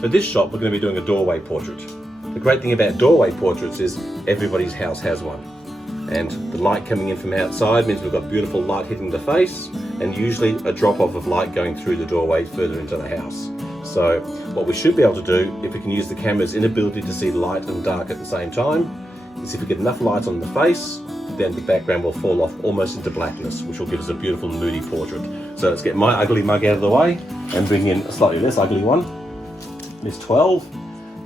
For this shot, we're going to be doing a doorway portrait. The great thing about doorway portraits is everybody's house has one. And the light coming in from outside means we've got beautiful light hitting the face, and usually a drop-off of light going through the doorway further into the house. So what we should be able to do, if we can use the camera's inability to see light and dark at the same time, is if we get enough light on the face, then the background will fall off almost into blackness, which will give us a beautiful moody portrait. So let's get my ugly mug out of the way and bring in a slightly less ugly one. It's 12.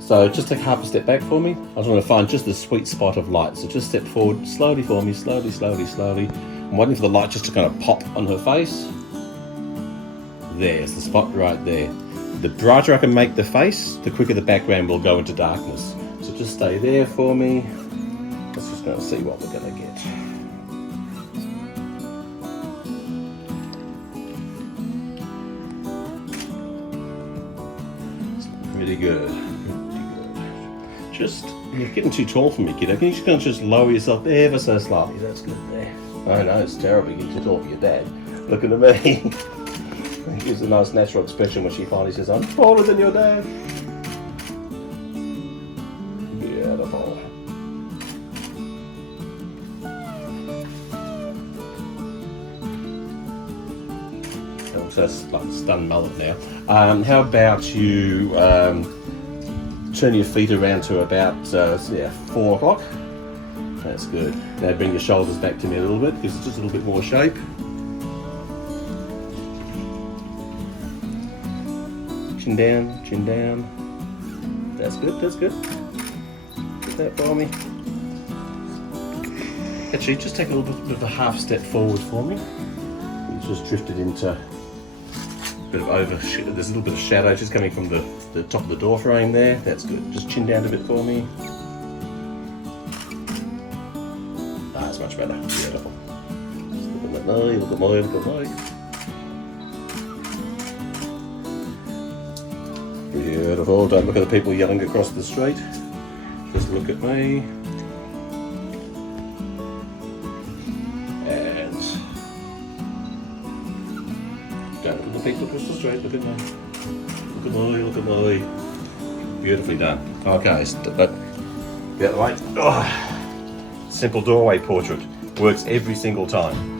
So just take half a step back for me. I just want to find just the sweet spot of light. So just step forward slowly for me, slowly, slowly, slowly. I'm waiting for the light just to kind of pop on her face. There's the spot right there. The brighter I can make the face, the quicker the background will go into darkness. So just stay there for me. Let's just go and see what we're going to get. Really good. Just, you're getting too tall for me, kiddo. Can you just kind of just lower yourself ever so slightly? That's good there. I know, it's terrible getting too tall for your dad. Looking at me. He gives a nice natural expression when she finally says, I'm taller than your dad. Beautiful. So that's like a stunned mullet now. How about you turn your feet around to about 4 o'clock. That's good. Now bring your shoulders back to me a little bit, because it's just a little bit more shape. Chin down, chin down. That's good, that's good. Get that for me. Actually, just take a little bit of a half step forward for me. You just drifted into a bit of there's a little bit of shadow just coming from the top of the door frame there. That's good. Just chin down a bit for me. That's much better. Beautiful. Look at me, look at me, look at me. Beautiful. Don't look at the people yelling across the street. Just look at me. And don't look at the people across the street. Look at me. Look at me, look at me. Beautifully done. Okay, but get the light. Oh. Simple doorway portrait. Works every single time.